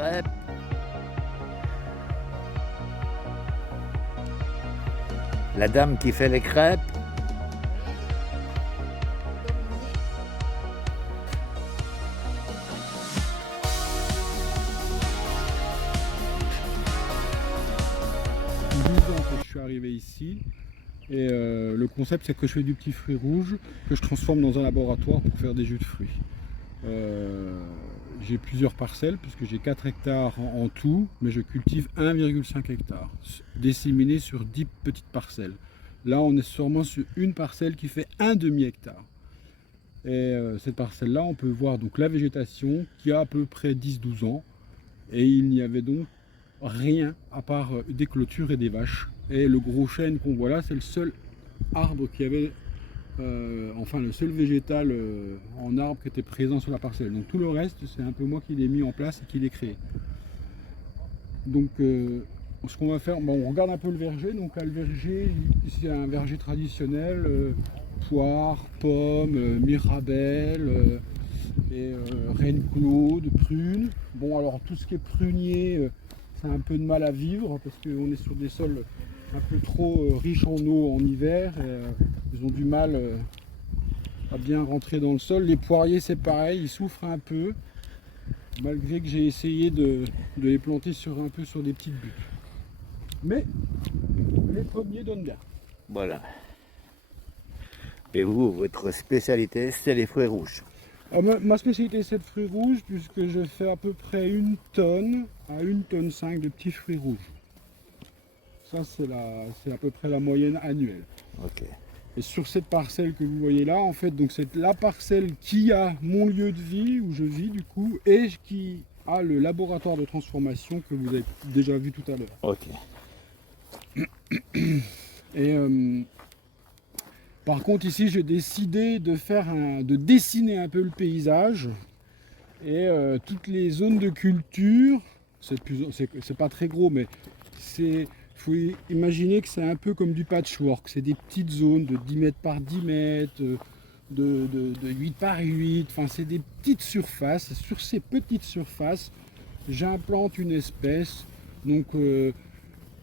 crêpes. La dame qui fait les crêpes. Que je suis arrivé ici et le concept c'est que je fais du petit fruit rouge que je transforme dans un laboratoire pour faire des jus de fruits. J'ai plusieurs parcelles puisque j'ai 4 hectares en tout, mais je cultive 1,5 hectare disséminé sur 10 petites parcelles. Là on est sûrement sur une parcelle qui fait un demi-hectare. Et cette parcelle là on peut voir donc la végétation qui a à peu près 10-12 ans et il n'y avait donc rien à part des clôtures et des vaches. Et le gros chêne qu'on voit là, c'est le seul arbre qui avait, enfin le seul végétal en arbre qui était présent sur la parcelle. Donc tout le reste, c'est un peu moi qui l'ai mis en place et qui l'ai créé. Donc ce qu'on va faire, on regarde un peu le verger. Donc là, le verger, c'est un verger traditionnel, poire, pommes, mirabelle, et reine claude, prune. Bon alors tout ce qui est prunier, c'est un peu de mal à vivre parce qu'on est sur des sols un peu trop riches en eau en hiver. Ils ont du mal à bien rentrer dans le sol. Les poiriers c'est pareil, ils souffrent un peu malgré que j'ai essayé de les planter un peu sur des petites buttes. Mais les pommiers donnent bien. Voilà. Et vous, votre spécialité, c'est les fruits rouges. Alors, ma spécialité c'est le fruit rouge puisque je fais à peu près 1 tonne à 1,5 tonne de petits fruits rouges. Ça c'est à peu près la moyenne annuelle. Ok. Et sur cette parcelle que vous voyez là, en fait, donc c'est la parcelle qui a mon lieu de vie où je vis du coup et qui a le laboratoire de transformation que vous avez déjà vu tout à l'heure. Ok. Et par contre ici j'ai décidé de dessiner un peu le paysage et toutes les zones de culture, c'est pas très gros mais il faut imaginer que c'est un peu comme du patchwork, c'est des petites zones de 10 mètres par 10 mètres, de 8 par 8, enfin c'est des petites surfaces. Sur ces petites surfaces j'implante une espèce, donc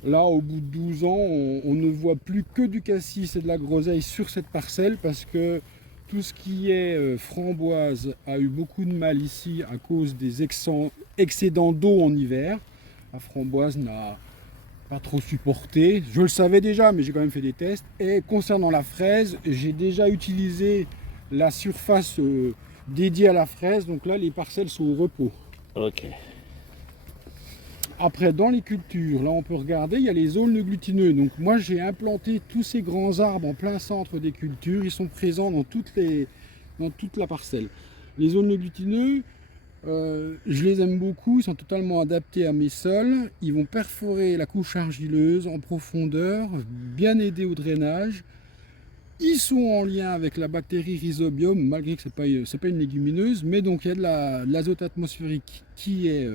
là au bout de 12 ans on ne voit plus que du cassis et de la groseille sur cette parcelle parce que tout ce qui est framboise a eu beaucoup de mal ici à cause des excédents d'eau en hiver. La framboise n'a pas trop supporté, je le savais déjà mais j'ai quand même fait des tests. Et concernant la fraise, j'ai déjà utilisé la surface dédiée à la fraise, donc là les parcelles sont au repos. Ok. Après dans les cultures, là on peut regarder, il y a les aulnes glutineux. Donc moi j'ai implanté tous ces grands arbres en plein centre des cultures, ils sont présents dans toute la parcelle. Les aulnes glutineux, je les aime beaucoup, ils sont totalement adaptés à mes sols. Ils vont perforer la couche argileuse en profondeur, bien aider au drainage. Ils sont en lien avec la bactérie Rhizobium, malgré que c'est pas une légumineuse, mais donc il y a de l'azote atmosphérique qui est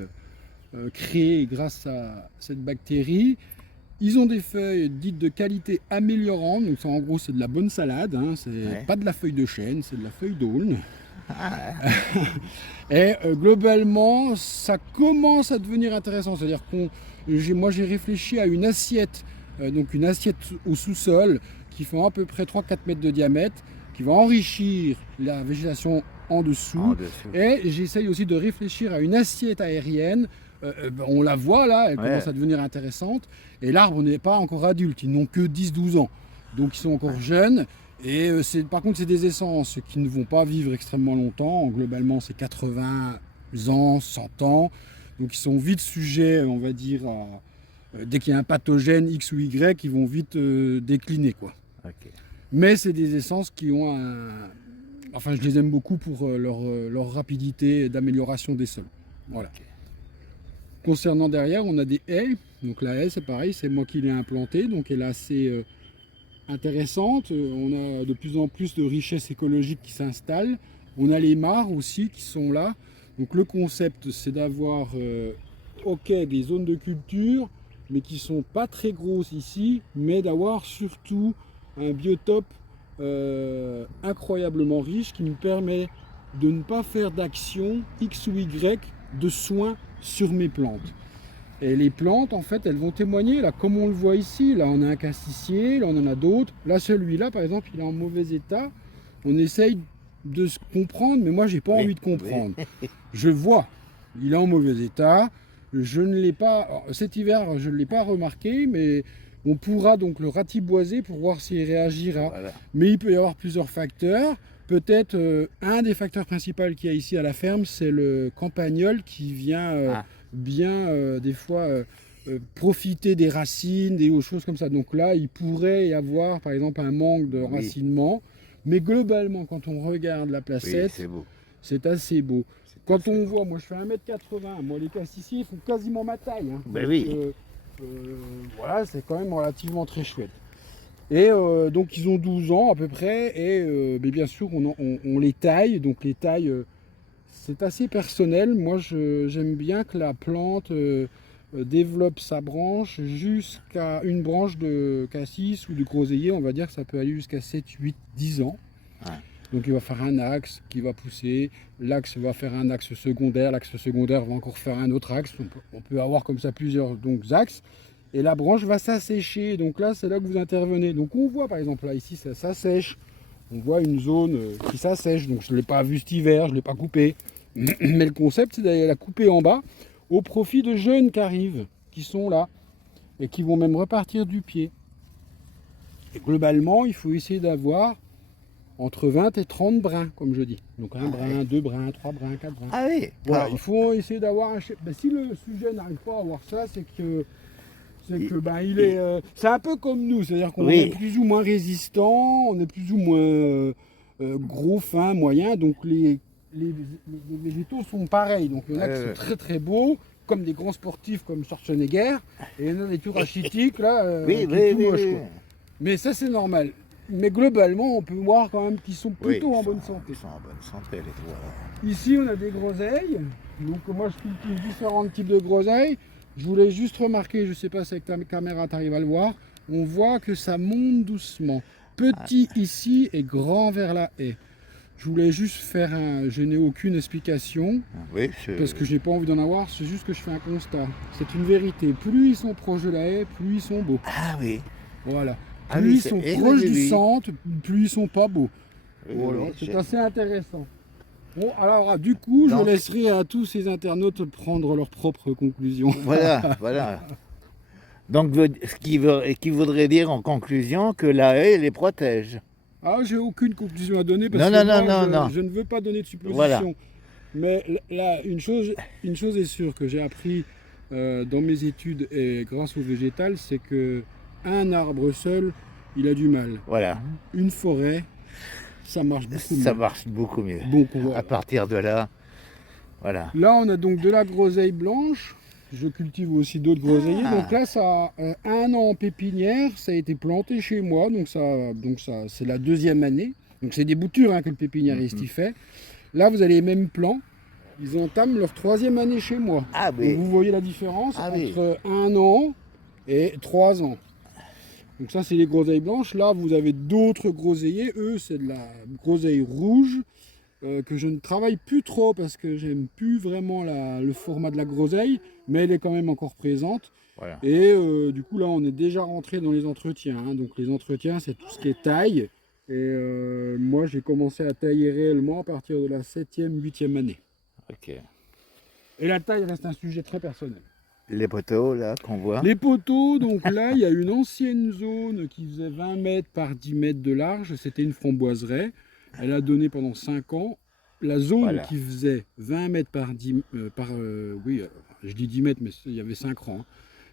créée grâce à cette bactérie. Ils ont des feuilles dites de qualité améliorante, donc ça, en gros c'est de la bonne salade, hein, c'est pas de la feuille de chêne, c'est de la feuille d'aulne. Et globalement ça commence à devenir intéressant, c'est-à-dire moi j'ai réfléchi à une assiette, donc une assiette au sous-sol qui fait à peu près 3-4 mètres de diamètre, qui va enrichir la végétation en dessous. Et j'essaye aussi de réfléchir à une assiette aérienne. On la voit là, elle commence à devenir intéressante. Et l'arbre n'est pas encore adulte, ils n'ont que 10-12 ans. Donc ils sont encore jeunes. Et par contre, c'est des essences qui ne vont pas vivre extrêmement longtemps. Globalement, c'est 80 ans, 100 ans. Donc ils sont vite sujets, on va dire, dès qu'il y a un pathogène X ou Y, ils vont vite décliner, quoi. Okay. Mais c'est des essences qui ont enfin, je les aime beaucoup pour leur rapidité d'amélioration des sols. Voilà. Okay. Concernant derrière, on a des haies. Donc la haie, c'est pareil, c'est moi qui l'ai implantée. Donc elle est assez intéressante. On a de plus en plus de richesses écologiques qui s'installent. On a les mares aussi qui sont là. Donc le concept, c'est d'avoir des zones de culture, mais qui sont pas très grosses ici, mais d'avoir surtout un biotope incroyablement riche qui nous permet de ne pas faire d'action X ou Y de soins sur mes plantes. Et les plantes, en fait, elles vont témoigner, là, comme on le voit ici. Là, on a un cassissier, là, on en a d'autres. Là, celui-là, par exemple, il est en mauvais état. On essaye de se comprendre, mais moi, j'ai pas envie de comprendre. Je vois, il est en mauvais état. Je ne l'ai pas, alors, cet hiver, je ne l'ai pas remarqué, mais on pourra donc le ratiboiser pour voir s'il réagira. Voilà. Mais il peut y avoir plusieurs facteurs. Peut-être un des facteurs principaux qu'il y a ici à la ferme, c'est le campagnol qui vient bien des fois profiter des racines, des choses comme ça. Donc là, il pourrait y avoir par exemple un manque de racinement. Mais globalement, quand on regarde la placette, c'est beau. c'est assez beau. Quand on voit, moi je fais 1m80, moi les cassissiers ils font quasiment ma taille. Hein. Ben Donc, oui. voilà, c'est quand même relativement très chouette. Et donc ils ont 12 ans à peu près, et mais bien sûr on les taille, donc les tailles c'est assez personnel. Moi j'aime bien que la plante développe sa branche jusqu'à une branche de cassis ou de groseillier, on va dire que ça peut aller jusqu'à 7, 8, 10 ans. Ouais. Donc il va faire un axe qui va pousser, l'axe va faire un axe secondaire, l'axe secondaire va encore faire un autre axe, on peut avoir comme ça plusieurs axes, et la branche va s'assécher, donc là c'est là que vous intervenez. Donc on voit par exemple là ici ça s'assèche, on voit une zone qui s'assèche, donc je ne l'ai pas vu cet hiver, je ne l'ai pas coupé, mais le concept c'est d'aller la couper en bas au profit de jeunes qui arrivent, qui sont là, et qui vont même repartir du pied. Et globalement il faut essayer d'avoir entre 20 et 30 brins, comme je dis. Donc un brin, 2 brins, 3 brins, 4 brins. Ah oui. Voilà, il faut essayer d'avoir un... Ben, si le sujet n'arrive pas à avoir ça, c'est que il est... c'est un peu comme nous, c'est-à-dire qu'on est plus ou moins résistant, on est plus ou moins gros, fin, moyen, donc les végétaux sont pareils. Donc il y en a qui sont très très beaux, comme des grands sportifs comme Schwarzenegger, et il y en a des tout rachitiques, là, qui sont tout moches, quoi. Mais ça c'est normal. Mais globalement, on peut voir quand même qu'ils sont plutôt en bonne santé. Ils sont en bonne santé, les trois. Ici, on a des groseilles. Donc moi, je cultive différents types de groseilles. Je voulais juste remarquer, je ne sais pas si avec ta caméra, tu arrives à le voir, on voit que ça monte doucement. Petit ici et grand vers la haie. Je voulais juste faire un... Je n'ai aucune explication, parce que je n'ai pas envie d'en avoir, c'est juste que je fais un constat. C'est une vérité. Plus ils sont proches de la haie, plus ils sont beaux. Ah oui. Voilà. Ah Plus oui, ils sont proches du centre, plus ils sont pas beaux. Voilà, c'est assez intéressant. Bon, alors du coup, je laisserai à tous ces internautes prendre leurs propres conclusions. Voilà, voilà. Donc, ce qui voudrait dire en conclusion que la haie les protège. Ah, j'ai aucune conclusion à donner parce que je ne veux pas donner de supposition. Voilà. Mais là, une chose est sûre que j'ai appris dans mes études et grâce au végétal, c'est que un arbre seul, il a du mal. Voilà. Une forêt, ça marche beaucoup mieux. Ça marche beaucoup mieux. Donc, voilà. À partir de là, voilà. Là, on a donc de la groseille blanche. Je cultive aussi d'autres groseilliers. Donc là, ça a 1 an en pépinière. Ça a été planté chez moi. Donc ça c'est la 2e année. Donc c'est des boutures que le pépiniériste y fait. Là, vous avez les mêmes plants. Ils entament leur 3e année chez moi. Ah oui. Donc, vous voyez la différence entre 1 an et 3 ans. Donc ça, c'est les groseilles blanches. Là, vous avez d'autres groseilliers. Eux, c'est de la groseille rouge que je ne travaille plus trop parce que j'aime plus vraiment le format de la groseille, mais elle est quand même encore présente. Voilà. Et du coup, là, on est déjà rentré dans les entretiens. Hein. Donc les entretiens, c'est tout ce qui est taille. Et moi, j'ai commencé à tailler réellement à partir de la 7e, 8e année. Ok. Et la taille reste un sujet très personnel. Les poteaux, là, qu'on voit. Les poteaux, donc là, il y a une ancienne zone qui faisait 20 mètres par 10 mètres de large. C'était une framboiseraie. Elle a donné pendant 5 ans. La zone qui faisait 20 mètres par 10 oui, je dis 10 mètres, mais il y avait 5 rangs. Hein.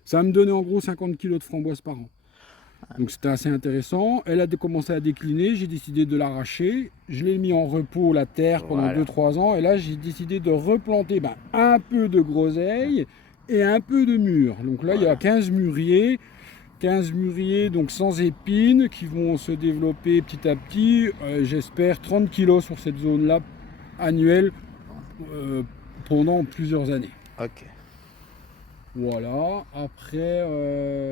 Ça me donnait en gros 50 kg de framboises par an. Donc c'était assez intéressant. Elle a commencé à décliner, j'ai décidé de l'arracher. Je l'ai mis en repos, la terre, pendant 2-3 ans. Et là, j'ai décidé de replanter un peu de groseille et un peu de mûr. Donc là, il y a 15 mûriers. 15 mûriers donc sans épines qui vont se développer petit à petit. J'espère 30 kg sur cette zone-là annuelle pendant plusieurs années. Ok. Voilà. Après,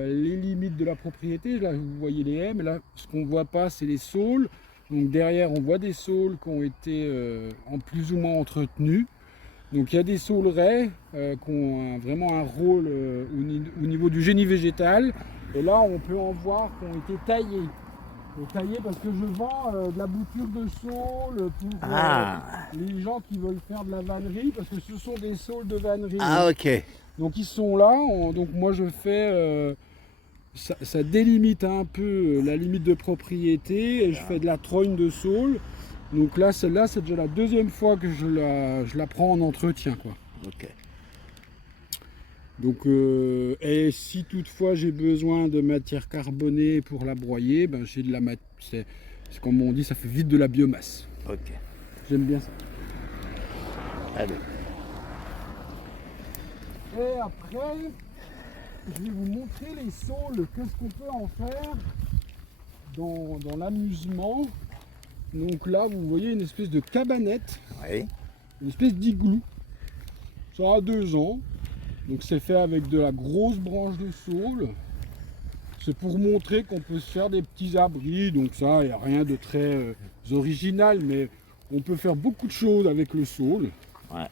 les limites de la propriété, là vous voyez les haies, mais là ce qu'on ne voit pas c'est les saules. Donc derrière on voit des saules qui ont été en plus ou moins entretenus. Donc il y a des sauleraies qui ont vraiment un rôle au niveau du génie végétal. Et là, on peut en voir qui ont été taillées. Taillées parce que je vends de la bouture de saule pour les gens qui veulent faire de la vannerie, parce que ce sont des saules de vannerie. Ah, ok. Donc ils sont là, donc moi je fais, ça délimite un peu la limite de propriété, et je fais de la trogne de saule. Donc là, celle-là, c'est déjà la deuxième fois que je la prends en entretien, quoi. Ok. Donc, et si toutefois j'ai besoin de matière carbonée pour la broyer, ben j'ai de la c'est comme on dit, ça fait vite de la biomasse. Ok. J'aime bien ça. Allez. Et après, je vais vous montrer les saules, qu'est-ce qu'on peut en faire dans l'amusement. Donc là, vous voyez une espèce de cabanette, Oui. une espèce d'igloo. Ça a 2 ans. Donc c'est fait avec de la grosse branche de saule. C'est pour montrer qu'on peut se faire des petits abris. Donc ça, il n'y a rien de très original, mais on peut faire beaucoup de choses avec le saule. Ouais.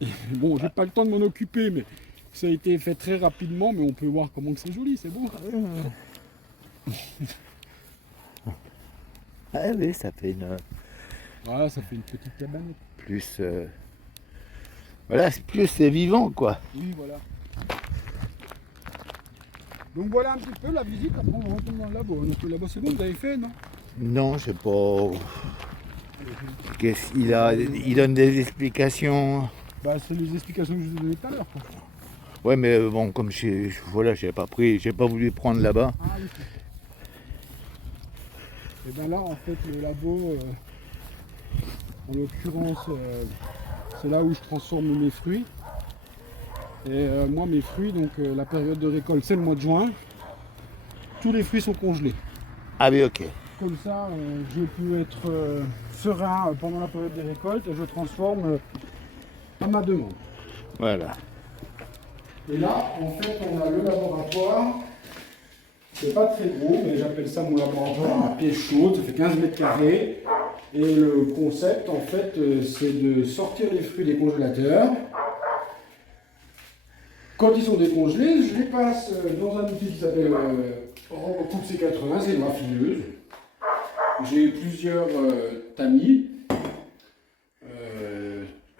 Et bon, j'ai pas le temps de m'en occuper, mais ça a été fait très rapidement, mais on peut voir comment c'est joli, c'est beau. Ah oui, ça fait une Voilà, ça fait une petite cabanette. plus. Voilà, plus c'est vivant, quoi. Oui, voilà. Donc voilà un petit peu la visite, après on retourne dans le labo. Donc le labo c'est bon, vous avez fait, non? Non, je sais pas. Qu'est-ce qu'il a? Il donne des explications. Bah c'est les explications que je vous ai données tout à l'heure. Ouais, mais bon, comme voilà, j'ai pas voulu prendre là-bas. Ah oui. Et bien là en fait le labo, en l'occurrence, c'est là où je transforme mes fruits. Et moi mes fruits, donc la période de récolte c'est le mois de juin. Tous les fruits sont congelés. Ah oui, ok. Comme ça, je peux être serein pendant la période des récoltes et je transforme à ma demande. Voilà. Et là, en fait, on a le laboratoire. C'est pas très gros, mais j'appelle ça mon laboratoire à pièce chaude. Ça fait 15 mètres carrés. Et le concept, en fait, c'est de sortir les fruits des congélateurs. Quand ils sont décongelés, je les passe dans un outil qui s'appelle Coupe C80, c'est une raffineuse. J'ai plusieurs tamis.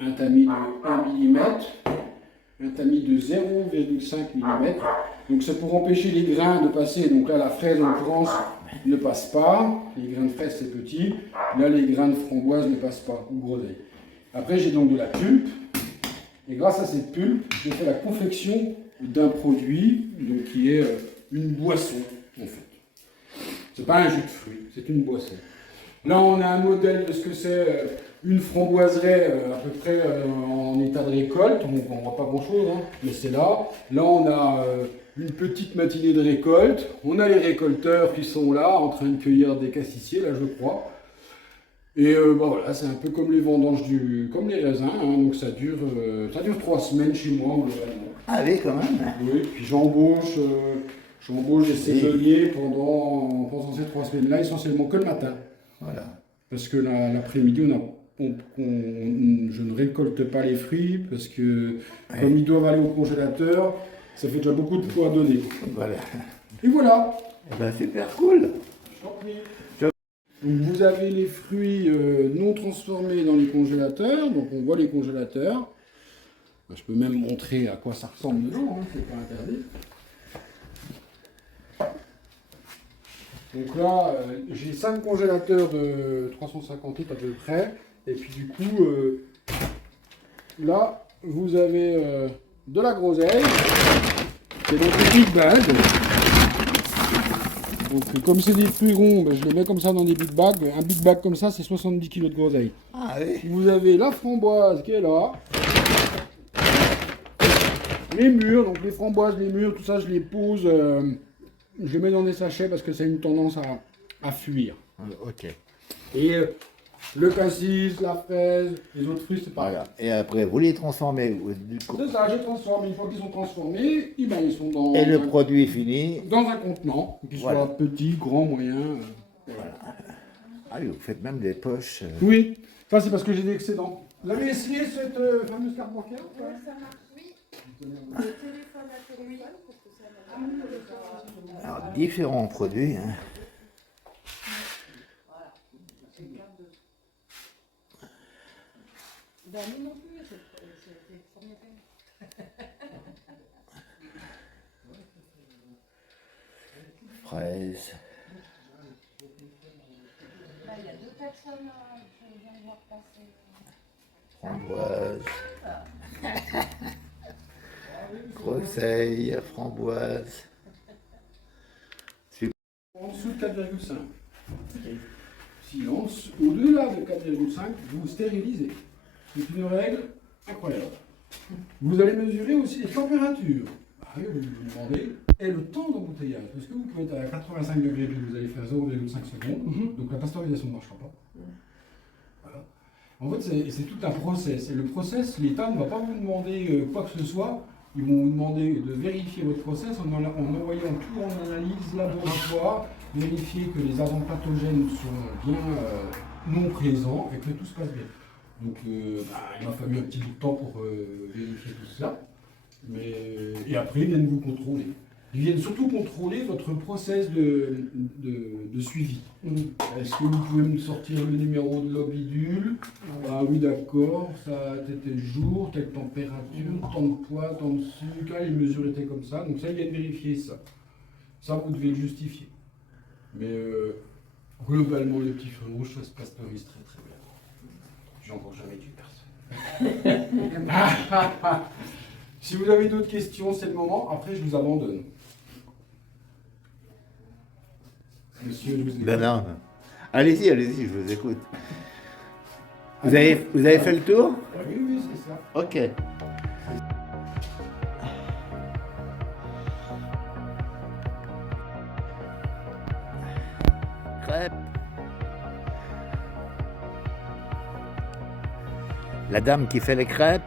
Un tamis de 1 mm, un tamis de 0,5 mm. Donc c'est pour empêcher les grains de passer. Donc là, la fraise en l'occurrence ne passe pas. Les grains de fraise c'est petit. Là, les grains de framboise ne passent pas, ou groseille. Après, j'ai donc de la pulpe. Et grâce à cette pulpe, j'ai fait la confection d'un produit donc, qui est une boisson, en fait. C'est pas un jus de fruits, c'est une boisson. Là, on a un modèle de ce que c'est une framboiseraie à peu près en état de récolte. Donc, on ne voit pas grand-chose, hein, mais c'est là. Là, on a une petite matinée de récolte. On a les récolteurs qui sont là, en train de cueillir des cassissiers, là, je crois. Et voilà, c'est un peu comme les vendanges comme les raisins, hein, donc ça dure 3 semaines chez moi. Ah oui, quand même. Oui, puis j'embauche des saisonniers pendant ces 3 semaines-là, essentiellement que le matin. Voilà. Parce que l'après-midi, je ne récolte pas les fruits, parce que comme ils doivent aller au congélateur, ça fait déjà beaucoup de poids à donner. Voilà. Et voilà. Ben, super cool. Je t'en prie. Donc vous avez les fruits non transformés dans les congélateurs, donc on voit les congélateurs. Je peux même montrer à quoi ça ressemble dedans, hein, c'est pas interdit. Donc là, j'ai 5 congélateurs de 350 litres à peu près, et puis du coup, là, vous avez de la groseille, c'est donc des big bags. Donc comme c'est des fruits ronds, ben, je les mets comme ça dans des big bags. Un big bag comme ça, c'est 70 kg de groseille. Ah oui. Vous avez la framboise qui est là. Les mûres, donc les framboises, les mûres, tout ça, je les pose. Je les mets dans des sachets parce que ça a une tendance à fuir. Ok. Et le cassis, la fraise, les autres fruits, c'est pareil. Voilà. Et après, vous les transformez. Du coup. C'est ça, je transforme. Une fois qu'ils sont transformés, ils sont dans, Et le produit fini. dans un contenant, qu'il soit petit, grand, moyen. Voilà. Ah oui, vous faites même des poches. Oui, ça c'est parce que j'ai des excédents. Vous avez essayé cette fameuse carte bancaire ou pas? Ça marche, oui. Le téléphone à téléphone, parce que ça marche. Alors, différents produits. Hein. Ben, nous non plus, c'est le premier thème. Fraises. Là, il y a 2 personnes que je viens de voir passer. Framboise. Groseille, framboise. En dessous de 4,5. Silence. Au-delà de 4,5, vous stérilisez. C'est une règle incroyable. Vous allez mesurer aussi les températures. Ah oui, vous vous demandez. Et le temps d'embouteillage. Parce que vous pouvez être à 85 degrés et vous allez faire 0,5 secondes. Donc la pasteurisation ne marchera pas. Voilà. En fait, c'est tout un process. Et le process, l'État ne va pas vous demander quoi que ce soit. Ils vont vous demander de vérifier votre process en envoyant tout en analyse laboratoire, vérifier que les agents pathogènes sont bien non présents et que tout se passe bien. Donc il m'a fallu un petit bout de temps pour vérifier tout cela. Et après, ils viennent vous contrôler. Ils viennent surtout contrôler votre process de suivi. Est-ce que vous pouvez me sortir le numéro de l'obidule? Ah oui, d'accord, ça a été le jour, telle température, tant de poids, tant de sucre, les mesures étaient comme ça. Donc ça, ils viennent vérifier ça. Ça, vous devez le justifier. Mais globalement, les petits fruits rouges, ça se pasteurise très très bien. J'ai encore jamais tué personne. Si vous avez d'autres questions, c'est le moment. Après, je vous abandonne. Monsieur, je vous écoute. Ben non. Allez-y, allez-y, je vous écoute. Vous avez fait le tour? Oui, oui, c'est ça. Ok. Crêpes. La dame qui fait les crêpes.